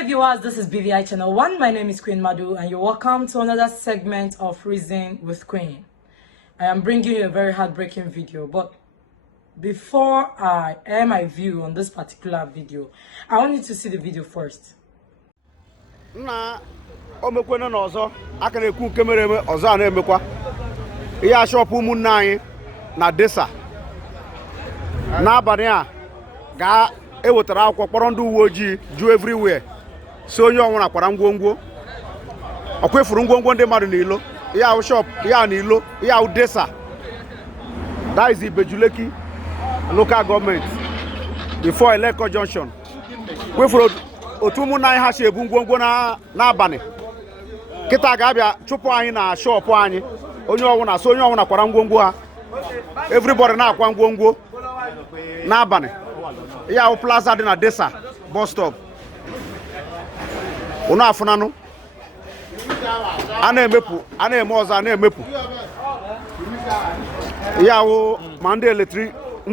Hey viewers, this is BVI Channel 1. My name is Queen Madu and you're welcome to another segment of Reason with Queen. I am bringing you a very heartbreaking video, but before I air my view on this particular video, I want you to see the video first. Na omekwena na ọzọ aka na-ekwu nke mere eme ọzọ a na-emekwa ihe ashọpụ ụmụnne anyị na desa n'abalị a ga ewetara akwụkwọ kpọrọ ndị uwe ojii ju everywhere si onye ọnwụna kwara ngwongwo ọkwa efuru ngwongwo ndị mmadụ n'ilo ihe ahụ shop ihe ahụ n'ilo ihe ahụ desa that is Ibejuleki local government before Eleko junction kwefuru otu ụmụnne anyị ha si ebu ngwongwo n'abalị kịta ga-abịa chụpụ anyị na shọpụ anyị onye ọwụna kwara ngwongwo ha everybody na-akwa ngwongwo n'abalị ya ahụ plaza dị na desa bus stop unu afụnanụ a na-eme ọzọ a na-emepụ ya ahụ ma ndị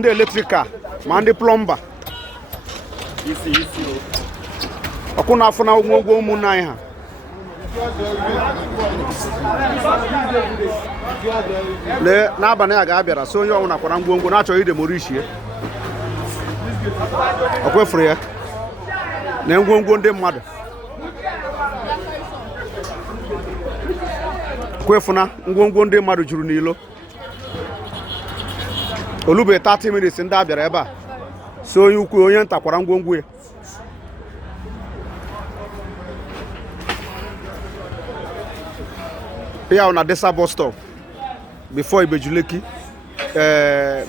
eletrika ma ndị plọmba ọkụ na-afụna ngwongwo ụmụnne anyị ha n'abalị a ga-abịara so onye ọnwụna kwara ngwongwo na-achọghị idemorishie ọ kwefuru ya na ngwongwo ndị mmadụ kwefuna ngwongwo ndị mmadụ juru n'ilo olube 30 minutes ndị a bịara ebe a so onye ukwu onye nta kwara ngwongwo ya here on Desa bus stop before Ibejuleki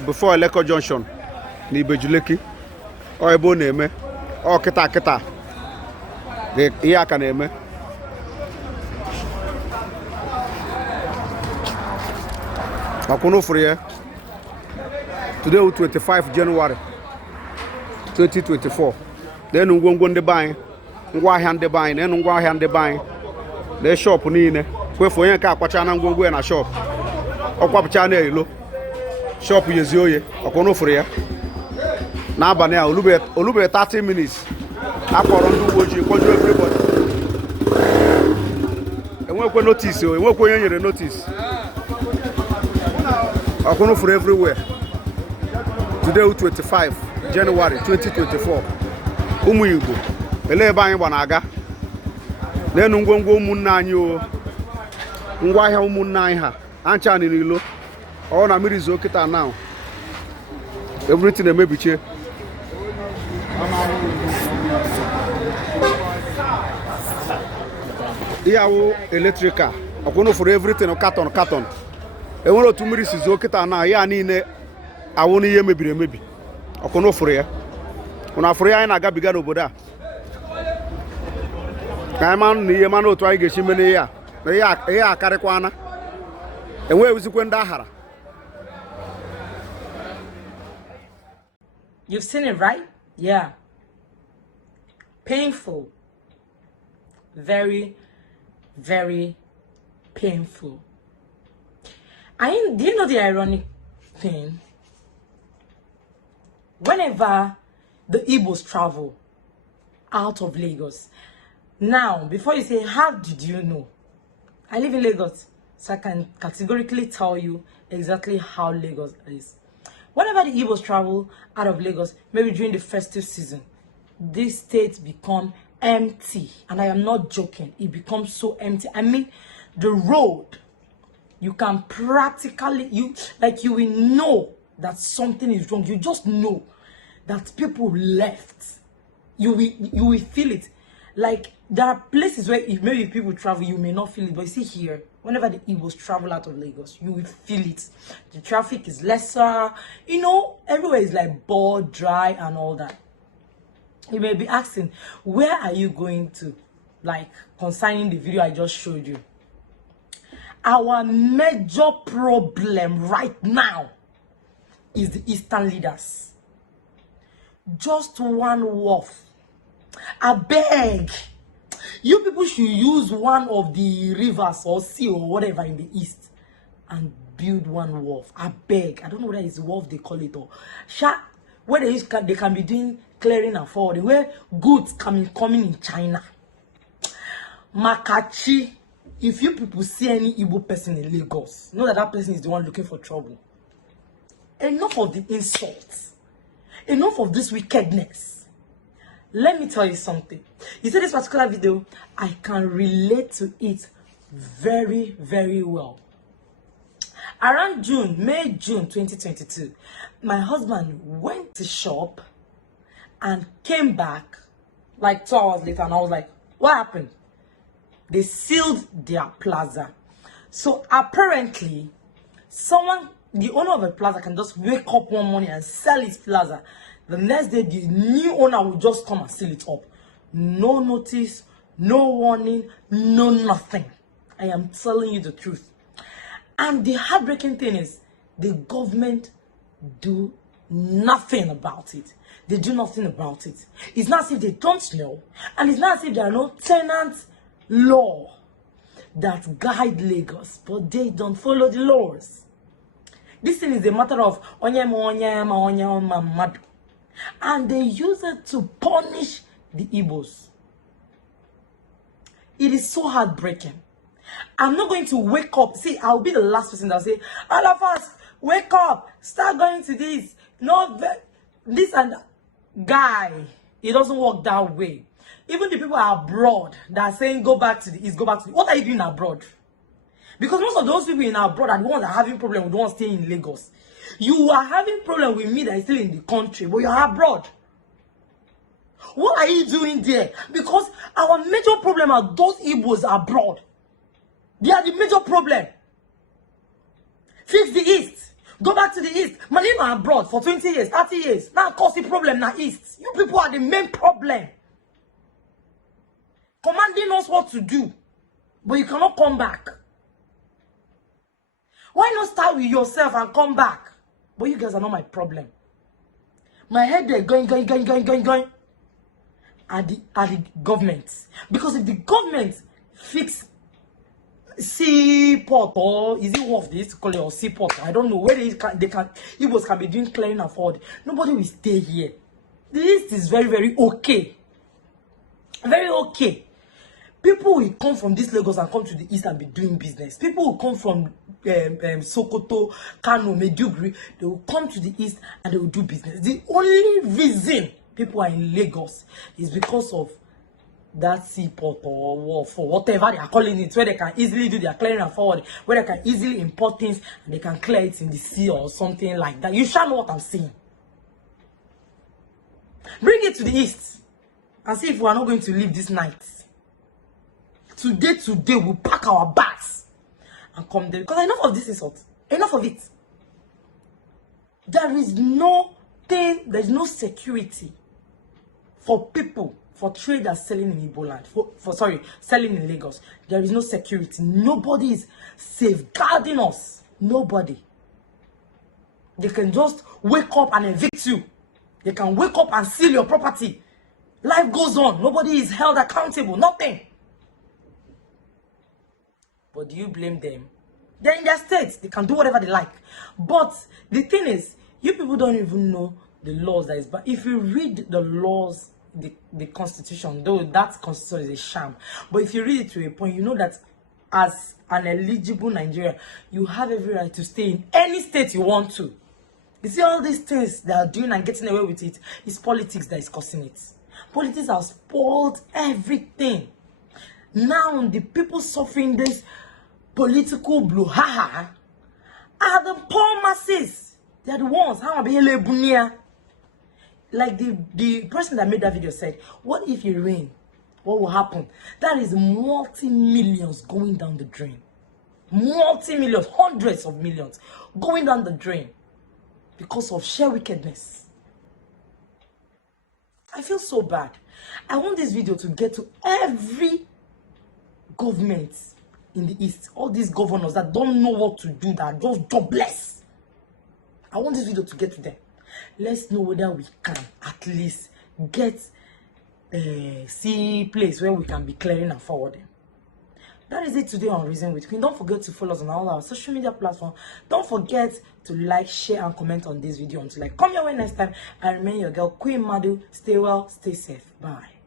before Eleko junction na Ibejuleki ọ ebe ọ na-eme ọ kịta ihe aka na-eme akwụna ofuru ya today 25 January 2024 na-enu ngwongwo ndị be anyị ngwaahịa ndị be anyị na-enu ngwaahịa ndị be anyị na shop niile kwefu onye nke akwacha na ngwongwo ya na shop ọkwapụcha na-elo shop yezi oye ọkwụna ofuru ya n'abalị a olube 30 minutes akpọrọ ndị uwe ojii kpọjuo everybody enwekwe notice enwekwe onye nyere notice ọkwụna ofuru everywhere today 25 January 2024 ụmụ Igbo ele ebe anyị gba na-aga n'enu ngwongwo ụmụnne anyị o ngwaahịa ụmụnne anyị ha ancha n'ilo ọ na mmiri zoo kịta now everything emebiche ihe awụ eletrika ọkwụna ofuru everything carton enwere otu mmiri si zoo kịta now ya niile awụ n'ihe mebiri emebi ọkwụna ofuru ya ụna afụrụ ya anyị na-agabiga n'obodo a ka anyị manụ na ihe manụ otu anyị ga-esi mene ihe a na ihe akarịkwana enweghị ezikwe ndị ahara. You've seen it, right? Yeah. Painful. Very, very painful. Do you know the ironic thing? Whenever the Igbos travel out of Lagos, now, before you say, how did you know? I live in Lagos, so I can categorically tell you exactly how Lagos is. Whenever the Igbos travel out of Lagos, maybe during the festive season, this state become empty. And I am not joking. It becomes so empty. I mean, the road, you can practically, you will know that something is wrong. You just know that people left. You will feel it. Like, there are places where if maybe people travel, you may not feel it. But you see here, whenever the Igbos travel out of Lagos, you will feel it. The traffic is lesser. You know, everywhere is like bored, dry, and all that. You may be asking, where are you going to? Like, concerning the video I just showed you. Our major problem right now is the Eastern leaders. Just one wharf. I beg. You people should use one of the rivers or sea or whatever in the east and build one wharf. I beg. I don't know whether it's wharf they call it or where they can be doing clearing and forwarding, where goods can be coming in China. Makachi, if you people see any Igbo person in Lagos, know that that person is the one looking for trouble. Enough of the insults. Enough of this wickedness. Let me tell you something. You see this particular video, I can relate to it very, very well. Around May, June 2022, my husband went to shop and came back like 2 hours later, and I was like, what happened? They sealed their plaza. So apparently, the owner of a plaza can just wake up one morning and sell his plaza. The next day, the new owner will just come and seal it up. No notice, no warning, no nothing. I am telling you the truth. And the heartbreaking thing is, the government do nothing about it. They do nothing about it. It's not as if they don't know, and it's not as if there are no tenant law that guide Lagos, but they don't follow the laws. This thing is a matter of onyema, and they use it to punish the Igbos. It is so heartbreaking. I'm not going to wake up. See, I'll be the last person that'll say, all of us, wake up, start going to this. No, this and that. Guy, it doesn't work that way. Even the people abroad that are saying, go back to the East, go back to the... What are you doing abroad? Because most of those people in abroad are the ones that are having problem with the ones staying in Lagos. You are having problem with me that is still in the country, but you're abroad. What are you doing there? Because our major problem are those Igbos abroad. They are the major problem. Fix the East. Go back to the East. Manima abroad for 20 years, 30 years. Now cause the problem now East. You people are the main problem. Commanding us what to do, but you cannot come back. Why not start with yourself and come back? But you guys are not my problem. My head there going at the government. Because if the government fix seaport, or is it what they used to call it, or seaport, I don't know, where Igbos can be doing clearing and forward, nobody will stay here. The East is very, very okay. Very okay. People will come from this Lagos and come to the East and be doing business. People will come from Sokoto, Kano, Maiduguri. They will come to the East and they will do business. The only reason people are in Lagos is because of that seaport or for whatever they are calling it, where they can easily do their clearing and forwarding, where they can easily import things and they can clear it in the sea or something like that. You shall know what I'm saying. Bring it to the East and see if we are not going to leave this night. Today, we'll pack our bags and come there. Because enough of this insult. Enough of it. There is no security for people, for traders selling in Igbo land, selling in Lagos. There is no security. Nobody is safeguarding us. Nobody. They can just wake up and evict you. They can wake up and steal your property. Life goes on. Nobody is held accountable. Nothing. But do you blame them? They're in their states. They can do whatever they like. But the thing is, you people don't even know the laws that is. But if you read the laws, the constitution, though that constitution is a sham, but if you read it to a point, you know that as an eligible Nigerian, you have every right to stay in any state you want to. You see, all these things they are doing and getting away with it is politics that is causing it. Politics has spoiled everything. Now the people suffering this political brouhaha are the poor masses. They are the ones. Like the person that made that video said, what if it rain? What will happen? That is multi-millions going down the drain. Multi-millions, hundreds of millions going down the drain because of sheer wickedness. I feel so bad. I want this video to get to every government in the East. All these governors that don't know what to do, that are just jobless. I want this video to get to them. Let's know whether we can at least get see place where we can be clearing and forwarding. That is it today on Reason with Queen. Don't forget to follow us on all our social media platforms. Don't forget to like, share, and comment on this video. Until I come your way next time, I remain your girl, Queen Madu. Stay well, stay safe. Bye.